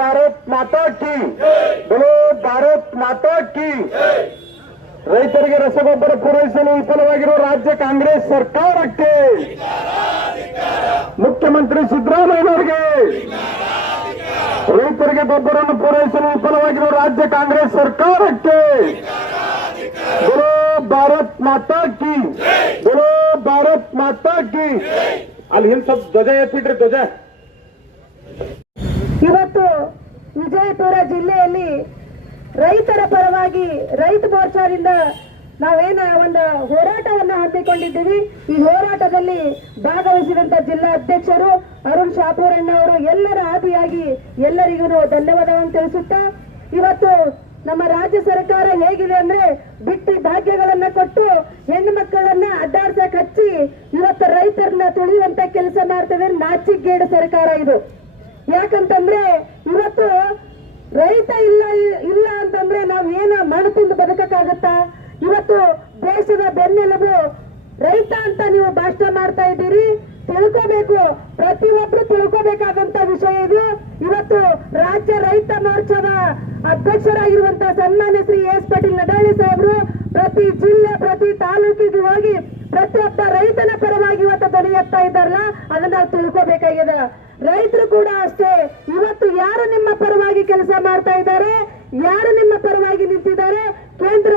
ಭಾರತ್ ಮಾತಾ ಕಿ, ಬೋಲೋ ಭಾರತ್ ಮಾತಾ ಕಿ. ರೈತರಿಗೆ ರಸಗೊಬ್ಬರ ಪೂರೈಸಲು ವಿಫಲವಾಗಿರುವ ರಾಜ್ಯ ಕಾಂಗ್ರೆಸ್ ಸರ್ಕಾರಕ್ಕೆ, ಮುಖ್ಯಮಂತ್ರಿ ಸಿದ್ದರಾಮಯ್ಯನವರಿಗೆ, ರೈತರಿಗೆ ಗೊಬ್ಬರವನ್ನು ಪೂರೈಸಲು ವಿಫಲವಾಗಿರುವ ರಾಜ್ಯ ಕಾಂಗ್ರೆಸ್ ಸರ್ಕಾರಕ್ಕೆ ಬೋಲೋ ಭಾರತ್ ಮಾತಾ ಕಿ, ಬೋಲೋ ಭಾರತ್ ಮಾತಾ ಕಿ. ಅಲ್ಲಿ ಹಿಂದೆ ಸ್ವಲ್ಪ ಧ್ವಜ ಎತ್ತಿಡ್ರಿ, ಧ್ವಜ. ಇವತ್ತು ವಿಜಯಪುರ ಜಿಲ್ಲೆಯಲ್ಲಿ ರೈತರ ಪರವಾಗಿ ರೈತ ಮೋರ್ಚಾದಿಂದ ನಾವೇನ ಒಂದು ಹೋರಾಟವನ್ನು ಹಮ್ಮಿಕೊಂಡಿದ್ದೀವಿ. ಈ ಹೋರಾಟದಲ್ಲಿ ಭಾಗವಹಿಸಿದಂತ ಜಿಲ್ಲಾ ಅಧ್ಯಕ್ಷರು ಅರುಣ್ ಶಾಪೂರಣ್ಣ ಅವರು ಎಲ್ಲರ ಆದಿಯಾಗಿ ಎಲ್ಲರಿಗೂ ಧನ್ಯವಾದವನ್ನು ತಿಳಿಸುತ್ತಾ, ಇವತ್ತು ನಮ್ಮ ರಾಜ್ಯ ಸರ್ಕಾರ ಹೇಗಿದೆ ಅಂದ್ರೆ ಬಿಟ್ಟಿ ಭಾಗ್ಯಗಳನ್ನ ಕೊಟ್ಟು ಹೆಣ್ಣು ಮಕ್ಕಳನ್ನ ಅಡ್ಡಾಡ್ಸಕ್ ಹಚ್ಚಿ ಇವತ್ತು ರೈತರನ್ನ ತುಳಿಯುವಂತ ಕೆಲಸ ಮಾಡ್ತದೆ. ನಾಚಿಗೇಡು ಸರ್ಕಾರ ಇದು. ಯಾಕಂತಂದ್ರೆ ಇವತ್ತು ರೈತ ಇಲ್ಲ ಅಂತಂದ್ರೆ ನಾವ್ ಏನ ಮಣ್ಣು ತಿಂದು ಬದುಕಕ್ಕಾಗತ್ತಾ? ಇವತ್ತು ದೇಶದ ಬೆನ್ನೆಲುಬು ರೈತ ಅಂತ ನೀವು ಭಾಷಣ ಮಾಡ್ತಾ ಇದ್ದೀರಿ. ತಿಳ್ಕೋಬೇಕು, ಪ್ರತಿಯೊಬ್ರು ತಿಳ್ಕೋಬೇಕಾದಂತ ವಿಷಯ ಇದು. ಇವತ್ತು ರಾಜ್ಯ ರೈತ ಮೋರ್ಚಾದ ಅಧ್ಯಕ್ಷರಾಗಿರುವಂತಹ ಸನ್ಮಾನ್ಯ ಶ್ರೀ ಎಸ್ ಪಾಟೀಲ್ ನಡಾಳಿ ಸಾಹೇಬರು ಪ್ರತಿ ಜಿಲ್ಲೆ ಪ್ರತಿ ತಾಲೂಕಿಗೆ ಹೋಗಿ ಪ್ರತಿಯೊಬ್ಬ ರೈತನ ಪರವಾಗಿ ಇವತ್ತು ಧ್ವನಿ ಎತ್ತಾ ಇದ್ದಾರಲ್ಲ, ಅದನ್ನ ನಾವು ತಿಳ್ಕೋಬೇಕಾಗಿದೆ. ರೈತರು ಕೂಡ ಅಷ್ಟೇ. ಇವತ್ತು ಯಾರು ನಿಮ್ಮ ಪರವಾಗಿ ಕೆಲಸ ಮಾಡ್ತಾ ಇದ್ದಾರೆ, ಯಾರು ನಿಮ್ಮ ಪರವಾಗಿ ನಿಂತಿದ್ದಾರೆ? ಕೇಂದ್ರ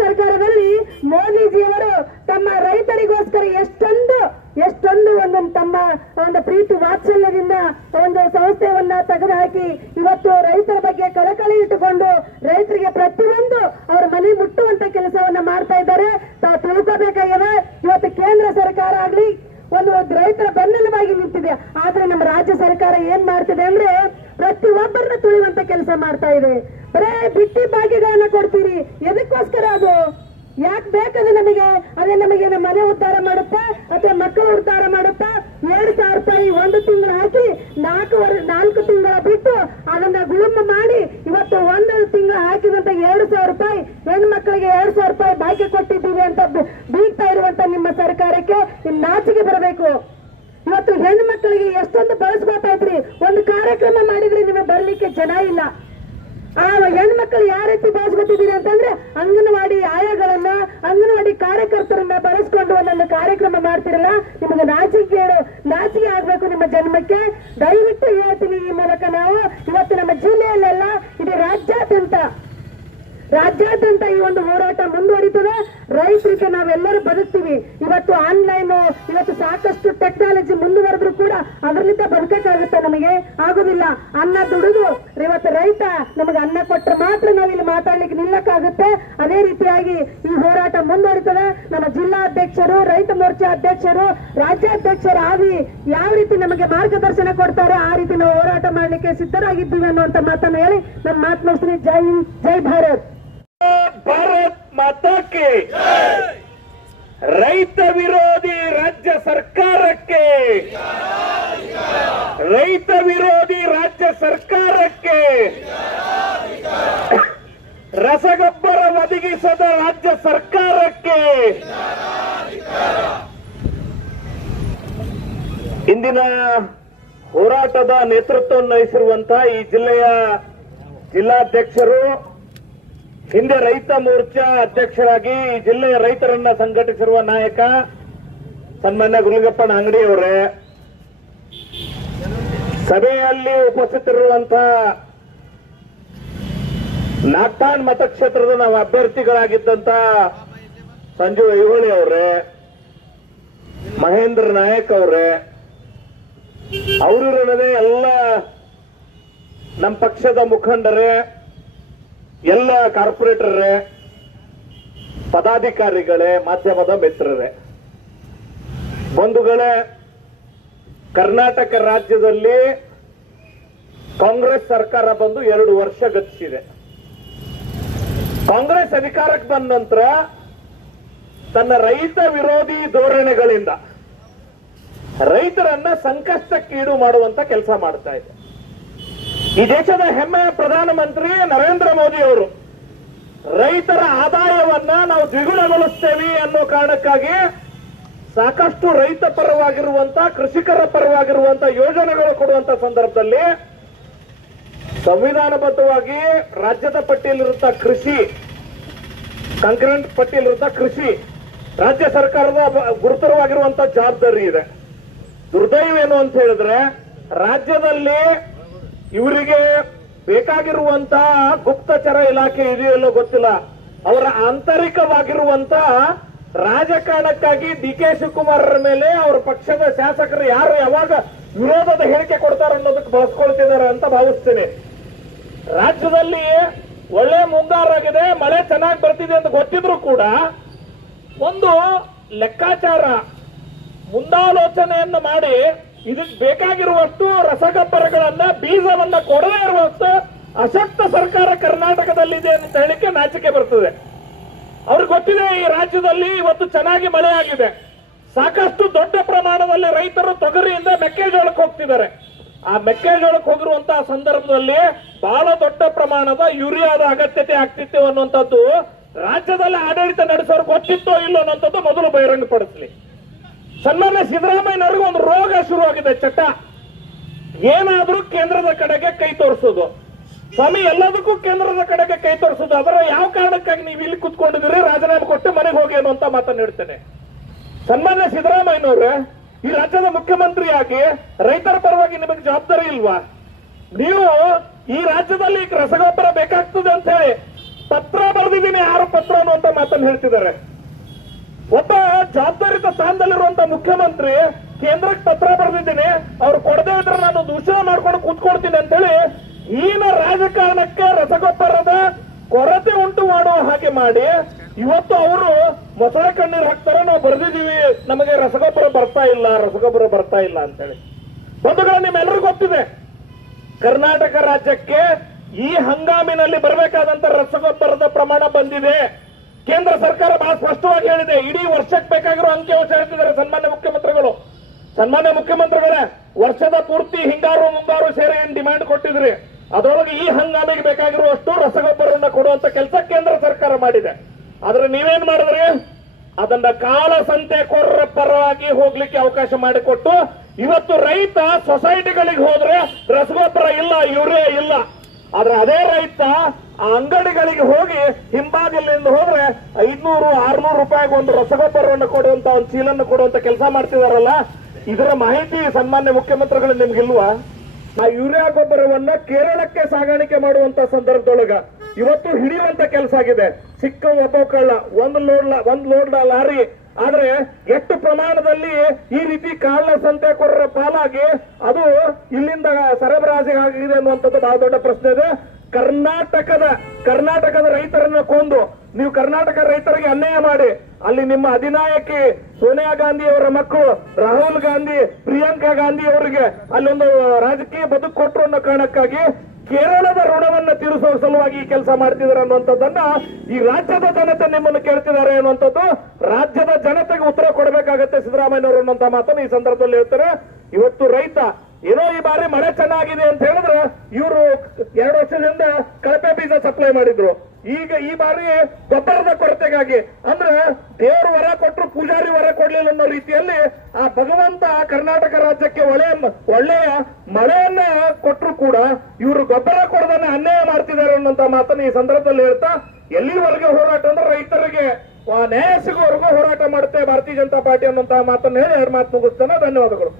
ಸರ್ಕಾರದಲ್ಲಿ ಮೋದಿಜಿಯವರು ತಮ್ಮ ರೈತರಿಗೋಸ್ಕರ ಎಷ್ಟೊಂದು ಒಂದೊಂದು ತಮ್ಮ ಒಂದು ಪ್ರೀತಿ ವಾತ್ಸಲ್ಯದಿಂದ ಒಂದು ಸಂಸ್ಥೆಯನ್ನ ತೆಗೆದುಹಾಕಿ ಇವತ್ತು ರೈತರ ಬಗ್ಗೆ ಕಳಕಳಿ ಇಟ್ಟುಕೊಂಡು ರೈತರಿಗೆ ಪ್ರತಿಯೊಂದು ಅವರ ಮನೆ ಮುಟ್ಟುವಂತ ಕೆಲಸವನ್ನ ಮಾಡ್ತಾ ಇದ್ದಾರೆ. ತಾವು ತಿಳ್ಕೋಬೇಕಾಗಿದೆ. ಇವತ್ತು ಕೇಂದ್ರ ಸರ್ಕಾರ ಆಗ್ಲಿ ಒಂದು ರೈತರ ಬೆನ್ನೆಲುಬಾಗಿ ನಿಂತಿದೆ. ಆದ್ರೆ ನಮ್ಮ ರಾಜ್ಯ ಸರ್ಕಾರ ಏನ್ ಮಾಡ್ತಿದೆ ಅಂದ್ರೆ ಪ್ರತಿಯೊಬ್ಬರನ್ನ ತುಳಿಯುವಂತ ಕೆಲಸ ಮಾಡ್ತಾ ಇದೆ. ಬರೇ ಬಿಟ್ಟಿ ಭಾಗ್ಯಗಳನ್ನ ಕೊಡ್ತೀರಿ. ಎದಕ್ಕೋಸ್ಕರ ಅದು? ಯಾಕೆ ಬೇಕದು ನಮಗೆ? ಅದೇ ನಮಗೆ ಮನೆ ಉದ್ಧಾರ ಮಾಡುತ್ತಾ ಅಥವಾ ಮಕ್ಕಳು ಉದ್ಧಾರ ಮಾಡುತ್ತಾ? 2,000 ರೂಪಾಯಿ ಒಂದು ತಿಂಗಳು ಹಾಕಿ 4 ತಿಂಗಳ ಬಿಟ್ಟು ಅದನ್ನ ಗುಳುಮ ಮಾಡಿ ಇವತ್ತು ಒಂದು ತಿಂಗಳು ಹಾಕಿದಂತ 2,000 ರೂಪಾಯಿ ಹೆಣ್ಣು ಮಕ್ಕಳಿಗೆ 2,000 ರೂಪಾಯಿ ಭಾಗ್ಯ ಕೊಟ್ಟಿದ್ದೀವಿ ಅಂತ ಬೀಗ್ತಾ ಇರುವಂತ ನಿಮ್ಮ ಸರ್ಕಾರಕ್ಕೆ ನಾಚಿಕೆ ಬರಬೇಕು. ಇವತ್ತು ಹೆಣ್ಣು ಮಕ್ಕಳಿಗೆ ಎಷ್ಟೊಂದು ಬಳಸ್ಕೊತಾ ಇದ್ರಿ. ಒಂದು ಕಾರ್ಯಕ್ರಮ ಮಾಡಿದ್ರೆ ನಿಮಗೆ ಬರ್ಲಿಕ್ಕೆ ಜನ ಇಲ್ಲ. ಆ ಹೆಣ್ಮಕ್ಳು ಯಾವ ರೀತಿ ಬಳಸ್ಕೊತಿದ್ದೀರಿ ಅಂತಂದ್ರೆ ಅಂಗನವಾಡಿ ಆಯಾಗಳನ್ನ ಅಂಗನವಾಡಿ ಕಾರ್ಯಕರ್ತರನ್ನ ಬಳಸ್ಕೊಂಡು ಒಂದೊಂದು ಕಾರ್ಯಕ್ರಮ ಮಾಡ್ತಿರಲ್ಲ, ನಿಮಗೆ ನಾಚಿಕೆ ಆಗ್ಬೇಕು ನಿಮ್ಮ ಜನ್ಮಕ್ಕೆ. ದಯವಿಟ್ಟು ಹೇಳ್ತೀವಿ ಈ ಮೂಲಕ ನಾವು ಇವತ್ತು ನಮ್ಮ ಜಿಲ್ಲೆಯಲ್ಲೆಲ್ಲ ಇಡೀ ರಾಜ್ಯಾದ್ಯಂತ ಈ ಒಂದು ಹೋರಾಟ ಮುಂದುವರಿತದೆ. ರೈತರಿಗೆ ನಾವೆಲ್ಲರೂ ಬದುಕ್ತೀವಿ. ಇವತ್ತು ಆನ್ಲೈನ್ ಇವತ್ತು ಸಾಕಷ್ಟು ಟೆಕ್ನಾಲಜಿ ಮುಂದುವರೆದ್ರು ಕೂಡ ಅದರಿಂದ ಬದುಕಕ್ಕಾಗುತ್ತೆ? ನಮಗೆ ಆಗುದಿಲ್ಲ. ಅನ್ನ ದುಡಿದು ಇವತ್ತು ರೈತ ನಮಗೆ ಅನ್ನ ಕೊಟ್ಟರೆ ಮಾತ್ರ ನಾವಿಲ್ಲಿ ಮಾತಾಡ್ಲಿಕ್ಕೆ ನಿಲ್ಲಕ್ಕಾಗುತ್ತೆ. ಅದೇ ರೀತಿಯಾಗಿ ಈ ಹೋರಾಟ ಮುಂದುವರಿತದೆ. ನಮ್ಮ ಜಿಲ್ಲಾಧ್ಯಕ್ಷರು, ರೈತ ಮೋರ್ಚಾ ಅಧ್ಯಕ್ಷರು, ರಾಜ್ಯಾಧ್ಯಕ್ಷರು ಆಗಿ ಯಾವ ರೀತಿ ನಮಗೆ ಮಾರ್ಗದರ್ಶನ ಕೊಡ್ತಾರೋ ಆ ರೀತಿ ನಾವು ಹೋರಾಟ ಮಾಡ್ಲಿಕ್ಕೆ ಸಿದ್ಧರಾಗಿದ್ದೀವಿ ಅನ್ನುವಂತ ಮಾತನ್ನು ಹೇಳಿ ನನ್ನ ಮಾತು ಮುಗಿಸ್ತೀನಿ. ಜೈ ಹಿಂದ್, ಜೈ ಭಾರತ್. ಭಾರತ್ ಮಾತಾ ಕಿ. ರೈತ ವಿರೋಧಿ ರಾಜ್ಯ ಸರ್ಕಾರಕ್ಕೆ, ರೈತ ವಿರೋಧಿ ರಾಜ್ಯ ಸರ್ಕಾರಕ್ಕೆ, ರಸಗೊಬ್ಬರ ಒದಗಿಸದ ರಾಜ್ಯ ಸರ್ಕಾರಕ್ಕೆ ಇಂದಿನ ಹೋರಾಟದ ನೇತೃತ್ವವನ್ನು ವಹಿಸಿರುವಂತಹ ಈ ಜಿಲ್ಲೆಯ ಜಿಲ್ಲಾಧ್ಯಕ್ಷರು, ಹಿಂದೆ ರೈತ ಮೋರ್ಚಾ ಅಧ್ಯಕ್ಷರಾಗಿ ಈ ಜಿಲ್ಲೆಯ ರೈತರನ್ನ ಸಂಘಟಿಸಿರುವ ನಾಯಕ ಸನ್ಮಾನ್ಯ ಗುರುಲಿಂಗಪ್ಪನ ಅಂಗಡಿಯವರೇ, ಸಭೆಯಲ್ಲಿ ಉಪಸ್ಥಿತರಿರುವಂತಹ ನಾಗ್ತಾನ್ ಮತಕ್ಷೇತ್ರದ ನಾವು ಅಭ್ಯರ್ಥಿಗಳಾಗಿದ್ದಂತ ಸಂಜು ಐಹೊಳಿ ಅವರೇ, ಮಹೇಂದ್ರ ನಾಯಕ್ ಅವರೇ, ಅವರಿರದೇ ಎಲ್ಲ ನಮ್ಮ ಪಕ್ಷದ ಮುಖಂಡರೇ, ಎಲ್ಲ ಕಾರ್ಪೊರೇಟರೇ, ಪದಾಧಿಕಾರಿಗಳೇ, ಮಾಧ್ಯಮದ ಮಿತ್ರರೇ, ಬಂಧುಗಳೇ, ಕರ್ನಾಟಕ ರಾಜ್ಯದಲ್ಲಿ ಕಾಂಗ್ರೆಸ್ ಸರ್ಕಾರ ಬಂದು 2 ವರ್ಷ ಗತಿಸಿದೆ. ಕಾಂಗ್ರೆಸ್ ಅಧಿಕಾರಕ್ಕೆ ಬಂದ ನಂತರ ತನ್ನ ರೈತ ವಿರೋಧಿ ಧೋರಣೆಗಳಿಂದ ರೈತರನ್ನ ಸಂಕಷ್ಟಕ್ಕೀಡು ಮಾಡುವಂತ ಕೆಲಸ ಮಾಡ್ತಾ ಇದೆ. ಈ ದೇಶದ ಹೆಮ್ಮೆಯ ಪ್ರಧಾನಮಂತ್ರಿ ನರೇಂದ್ರ ಮೋದಿ ಅವರು ರೈತರ ಆದಾಯವನ್ನ ನಾವು ದ್ವಿಗುಣಗೊಳಿಸ್ತೇವೆ ಅನ್ನೋ ಕಾರಣಕ್ಕಾಗಿ ಸಾಕಷ್ಟು ರೈತ ಪರವಾಗಿರುವಂತ, ಕೃಷಿಕರ ಪರವಾಗಿರುವಂತ ಯೋಜನೆಗಳು ಕೊಡುವಂತ ಸಂದರ್ಭದಲ್ಲಿ ಸಂವಿಧಾನಬದ್ಧವಾಗಿ ರಾಜ್ಯದ ಪಟ್ಟಿಯಲ್ಲಿರುತ್ತ ಕೃಷಿ, ಕಾಂಕ್ರೆಂಟ್ ಪಟ್ಟಿಯಲ್ಲಿರುತ್ತ ಕೃಷಿ ರಾಜ್ಯ ಸರ್ಕಾರದ ಗುರುತರವಾಗಿರುವಂತ ಜವಾಬ್ದಾರಿ ಇದೆ. ದುರ್ದೈವ ಏನು ಅಂತ ಹೇಳಿದ್ರೆ, ರಾಜ್ಯದಲ್ಲಿ ಇವರಿಗೆ ಬೇಕಾಗಿರುವಂತಹ ಗುಪ್ತಚರ ಇಲಾಖೆ ಇದೆಯಲ್ಲೋ ಗೊತ್ತಿಲ್ಲ, ಅವರ ಆಂತರಿಕವಾಗಿರುವಂತ ರಾಜಕಾರಣಕ್ಕಾಗಿ ಡಿ.ಕೆ. ಶಿವಕುಮಾರರ ಮೇಲೆ ಅವರ ಪಕ್ಷದ ಶಾಸಕರು ಯಾರು ಯಾವಾಗ ವಿರೋಧದ ಹೇಳಿಕೆ ಕೊಡ್ತಾರೆ ಅನ್ನೋದಕ್ಕೆ ಬಳಸ್ಕೊಳ್ತಿದ್ದಾರೆ ಅಂತ ಭಾವಿಸ್ತೇನೆ. ರಾಜ್ಯದಲ್ಲಿ ಒಳ್ಳೆ ಮುಂಗಾರಾಗಿದೆ, ಮಳೆ ಚೆನ್ನಾಗಿ ಬರ್ತಿದೆ ಅಂತ ಗೊತ್ತಿದ್ರು ಕೂಡ ಒಂದು ಲೆಕ್ಕಾಚಾರ, ಮುಂದಾಲೋಚನೆಯನ್ನು ಮಾಡಿ ಇದಕ್ಕೆ ಬೇಕಾಗಿರುವಷ್ಟು ರಸಗೊಬ್ಬರಗಳನ್ನ, ಬೀಜವನ್ನ ಕೊಡದೇ ಇರುವಷ್ಟು ಅಶಕ್ತ ಸರ್ಕಾರ ಕರ್ನಾಟಕದಲ್ಲಿದೆ ಅಂತ ಹೇಳಿಕೆ ನಾಚಿಕೆ ಬರ್ತದೆ. ಅವ್ರಿಗೆ ಗೊತ್ತಿದೆ ಈ ರಾಜ್ಯದಲ್ಲಿ ಇವತ್ತು ಚೆನ್ನಾಗಿ ಮಳೆ ಆಗಿದೆ, ಸಾಕಷ್ಟು ದೊಡ್ಡ ಪ್ರಮಾಣದಲ್ಲಿ ರೈತರು ತೊಗರಿಯಿಂದ ಮೆಕ್ಕೆಜೋಳಕ್ಕೆ ಹೋಗ್ತಿದ್ದಾರೆ. ಆ ಮೆಕ್ಕೆಜೋಳಕ್ಕೆ ಹೋಗಿರುವಂತಹ ಸಂದರ್ಭದಲ್ಲಿ ಬಹಳ ದೊಡ್ಡ ಪ್ರಮಾಣದ ಯೂರಿಯಾದ ಅಗತ್ಯತೆ ಆಗ್ತಿತ್ತು ಅನ್ನುವಂಥದ್ದು ರಾಜ್ಯದಲ್ಲಿ ಆಡಳಿತ ನಡೆಸೋರು ಗೊತ್ತಿತ್ತೋ ಇಲ್ಲೋ ಅನ್ನೋಂಥದ್ದು ಮೊದಲು ಬಹಿರಂಗಪಡಿಸಲಿ. ಸನ್ಮಾನ್ಯ ಸಿದ್ದರಾಮಯ್ಯನವ್ರಿಗೆ ಒಂದು ರೋಗ ಶುರುವಾಗಿದೆ, ಚಟ. ಏನಾದ್ರೂ ಕೇಂದ್ರದ ಕಡೆಗೆ ಕೈ ತೋರಿಸೋದು. ಸ್ವಾಮಿ, ಎಲ್ಲದಕ್ಕೂ ಕೇಂದ್ರದ ಕಡೆಗೆ ಕೈ ತೋರಿಸೋದು. ಅದರ ಯಾವ ಕಾರಣಕ್ಕಾಗಿ ನೀವು ಇಲ್ಲಿ ಕುತ್ಕೊಂಡಿದ್ದೀರಿ, ರಾಜೀನಾಮೆ ಕೊಟ್ಟು ಮನೆಗೆ ಹೋಗಿ ಅನ್ನುವಂತ ಮಾತನ್ನು ಹೇಳ್ತೇನೆ. ಸನ್ಮಾನ್ಯ ಸಿದ್ದರಾಮಯ್ಯನವ್ರೆ, ಈ ರಾಜ್ಯದ ಮುಖ್ಯಮಂತ್ರಿಯಾಗಿ ರೈತರ ಪರವಾಗಿ ನಿಮಗೆ ಜವಾಬ್ದಾರಿ ಇಲ್ವಾ? ನೀವು ಈ ರಾಜ್ಯದಲ್ಲಿ ರಸಗೊಬ್ಬರ ಬೇಕಾಗ್ತದೆ ಅಂತ ಹೇಳಿ ಪತ್ರ ಬರೆದಿದ್ದೀನಿ, ಯಾರು ಪತ್ರ ಅನ್ನುವಂತ ಮಾತನ್ನು ಹೇಳ್ತಿದ್ದಾರೆ. ಒಬ್ಬ ಜವಾಬ್ದಾರಿತ ಸ್ಥಾನದಲ್ಲಿರುವಂತ ಮುಖ್ಯಮಂತ್ರಿ ಕೇಂದ್ರಕ್ಕೆ ಪತ್ರ ಬರೆದಿದ್ದೀನಿ, ಅವ್ರು ಕೊಡದೇ ಇದ್ರೆ ನಾನು ದೂಷಣೆ ಮಾಡ್ಕೊಂಡು ಕೂತ್ಕೊಡ್ತೀನಿ ಅಂತ ಹೇಳಿ ಈನ ರಾಜಕಾರಣಕ್ಕೆ ರಸಗೊಬ್ಬರದ ಕೊರತೆ ಉಂಟು ಮಾಡುವ ಹಾಗೆ ಮಾಡಿ ಇವತ್ತು ಅವರು ಮೊಸಳೆ ಕಣ್ಣೀರು ಹಾಕ್ತಾರೆ, ನಾವು ಬರೆದಿದ್ದೀವಿ ನಮಗೆ ರಸಗೊಬ್ಬರ ಬರ್ತಾ ಇಲ್ಲ ಅಂತೇಳಿ. ಬಂಧುಗಳು, ನಿಮ್ಮೆಲ್ಲರಿಗೂ ಗೊತ್ತಿದೆ, ಕರ್ನಾಟಕ ರಾಜ್ಯಕ್ಕೆ ಈ ಹಂಗಾಮಿನಲ್ಲಿ ಬರಬೇಕಾದಂತ ರಸಗೊಬ್ಬರದ ಪ್ರಮಾಣ ಬಂದಿದೆ. ಕೇಂದ್ರ ಸರ್ಕಾರ ಬಹಳ ಸ್ಪಷ್ಟವಾಗಿ ಹೇಳಿದೆ, ಇಡೀ ವರ್ಷಕ್ಕೆ ಬೇಕಾಗಿರೋ ಅಂಕಿಅಂಶ ಹೇಳ್ತಿದ್ದಾರೆ ಸನ್ಮಾನ್ಯ ಮುಖ್ಯಮಂತ್ರಿಗಳು. ಸನ್ಮಾನ್ಯ ಮುಖ್ಯಮಂತ್ರಿಗಳೇ, ವರ್ಷದ ಪೂರ್ತಿ ಹಿಂಗಾರು ಮುಂಗಾರು ಸೇರಿ ಏನ್ ಡಿಮ್ಯಾಂಡ್ ಕೊಟ್ಟಿದ್ರಿ, ಅದರೊಳಗೆ ಈ ಹಂಗಾಮಿಗೆ ಬೇಕಾಗಿರುವಷ್ಟು ರಸಗೊಬ್ಬರವನ್ನು ಕೊಡುವಂತ ಕೆಲಸ ಕೇಂದ್ರ ಸರ್ಕಾರ ಮಾಡಿದೆ. ಆದ್ರೆ ನೀವೇನ್ ಮಾಡಿದ್ರಿ, ಅದನ್ನ ಕಾಳಸಂತೆಕೋರರ ಪರವಾಗಿ ಹೋಗ್ಲಿಕ್ಕೆ ಅವಕಾಶ ಮಾಡಿಕೊಟ್ಟು ಇವತ್ತು ರೈತ ಸೊಸೈಟಿಗಳಿಗೆ ಹೋದ್ರೆ ರಸಗೊಬ್ಬರ ಇಲ್ಲ, ಯೂರಿಯಾ ಇಲ್ಲ. ಆದ್ರೆ ಅದೇ ರೈತ ಆ ಅಂಗಡಿಗಳಿಗೆ ಹೋಗಿ ಹಿಂಬಾಗಿಲಿಂದ ಹೋದ್ರೆ 500-600 ರೂಪಾಯಿಗೆ ಒಂದು ರಸಗೊಬ್ಬರವನ್ನು ಕೊಡುವಂತ ಒಂದು ಚೀಲನ್ನು ಕೊಡುವಂತ ಕೆಲಸ ಮಾಡ್ತಿದಾರಲ್ಲ, ಇದರ ಮಾಹಿತಿ ಸನ್ಮಾನ್ಯ ಮುಖ್ಯಮಂತ್ರಿಗಳು ನಿಮ್ಗಿಲ್ವಾ? ಆ ಯೂರಿಯಾ ಗೊಬ್ಬರವನ್ನ ಕೇರಳಕ್ಕೆ ಸಾಗಾಣಿಕೆ ಮಾಡುವಂತ ಸಂದರ್ಭದೊಳಗ ಇವತ್ತು ಹಿಡಿಯುವಂತ ಕೆಲಸ ಆಗಿದೆ. ಸಿಕ್ಕ ಒಬ್ಬ ಕಳ್ಳ ಒಂದ್ ಲೋಡ್ ಲಾರಿ. ಆದ್ರೆ ಎಷ್ಟು ಪ್ರಮಾಣದಲ್ಲಿ ಈ ರೀತಿ ಕಾಳಸಂತೆಕೋರರ ಪಾಲಾಗಿ ಅದು ಇಲ್ಲಿಂದ ಸರಬರಾಜಿಗಾಗಿದೆ ಅನ್ನುವಂಥದ್ದು ಬಹಳ ದೊಡ್ಡ ಪ್ರಶ್ನೆ ಇದೆ. ಕರ್ನಾಟಕದ ರೈತರನ್ನ ಕೊಂದು ನೀವು ಕರ್ನಾಟಕ ರೈತರಿಗೆ ಅನ್ಯಾಯ ಮಾಡಿ ಅಲ್ಲಿ ನಿಮ್ಮ ಅಧಿನಾಯಕಿ ಸೋನಿಯಾ ಗಾಂಧಿ ಅವರ ಮಕ್ಕಳು ರಾಹುಲ್ ಗಾಂಧಿ, ಪ್ರಿಯಾಂಕಾ ಗಾಂಧಿ ಅವರಿಗೆ ಅಲ್ಲೊಂದು ರಾಜಕೀಯ ಬದುಕು ಕೊಟ್ಟರು ಅನ್ನೋ ಕಾರಣಕ್ಕಾಗಿ ಕೇರಳದ ಋಣವನ್ನ ತೀರಿಸುವ ಸಲುವಾಗಿ ಈ ಕೆಲಸ ಮಾಡ್ತಿದ್ದಾರೆ ಅನ್ನುವಂಥದ್ದನ್ನ ಈ ರಾಜ್ಯದ ಜನತೆ ನಿಮ್ಮನ್ನು ಕೇಳ್ತಿದ್ದಾರೆ ಅನ್ನುವಂಥದ್ದು ರಾಜ್ಯದ ಜನತೆಗೆ ಉತ್ತರ ಕೊಡಬೇಕಾಗತ್ತೆ ಸಿದ್ದರಾಮಯ್ಯನವರು ಅನ್ನುವಂತ ಮಾತನ್ನು ಈ ಸಂದರ್ಭದಲ್ಲಿ ಹೇಳ್ತಾರೆ. ಇವತ್ತು ರೈತ ಏನೋ ಈ ಬಾರಿ ಮಳೆ ಚೆನ್ನಾಗಿದೆ ಅಂತ ಹೇಳಿದ್ರೆ ಇವರು 2 ವರ್ಷದಿಂದ ಕಳಪೆ ಬೀಜ ಸಪ್ಲೈ ಮಾಡಿದ್ರು. ಈಗ ಈ ಬಾರಿ ಗೊಬ್ಬರದ ಕೊರತೆಗಾಗಿ, ಅಂದ್ರೆ ದೇವರು ವರ ಕೊಟ್ಟರು ಪೂಜಾರಿ ವರ ಕೊಡ್ಲಿಲ್ಲ ಅನ್ನೋ ರೀತಿಯಲ್ಲಿ ಆ ಭಗವಂತ ಕರ್ನಾಟಕ ರಾಜ್ಯಕ್ಕೆ ಒಳ್ಳೆಯ ಮಳೆಯನ್ನ ಕೊಟ್ಟರು ಕೂಡ ಇವರು ಗೊಬ್ಬರ ಕೊಡದನ್ನ ಅನ್ಯಾಯ ಮಾಡ್ತಿದ್ದಾರೆ ಅನ್ನೋಂತ ಮಾತನ್ನು ಈ ಸಂದರ್ಭದಲ್ಲಿ ಹೇಳ್ತಾ, ಎಲ್ಲಿವರೆಗೆ ಹೋರಾಟ ಅಂದ್ರೆ ರೈತರಿಗೆ ನ್ಯಾಯ ಸಿಗುವವರೆಗೂ ಹೋರಾಟ ಮಾಡುತ್ತೆ ಭಾರತೀಯ ಜನತಾ ಪಾರ್ಟಿ ಅನ್ನೋಂತ ಮಾತನ್ನು ಹೇಳಿ 2 ಮಾತು ಮುಗಿಸ್ತಾನೆ. ಧನ್ಯವಾದಗಳು.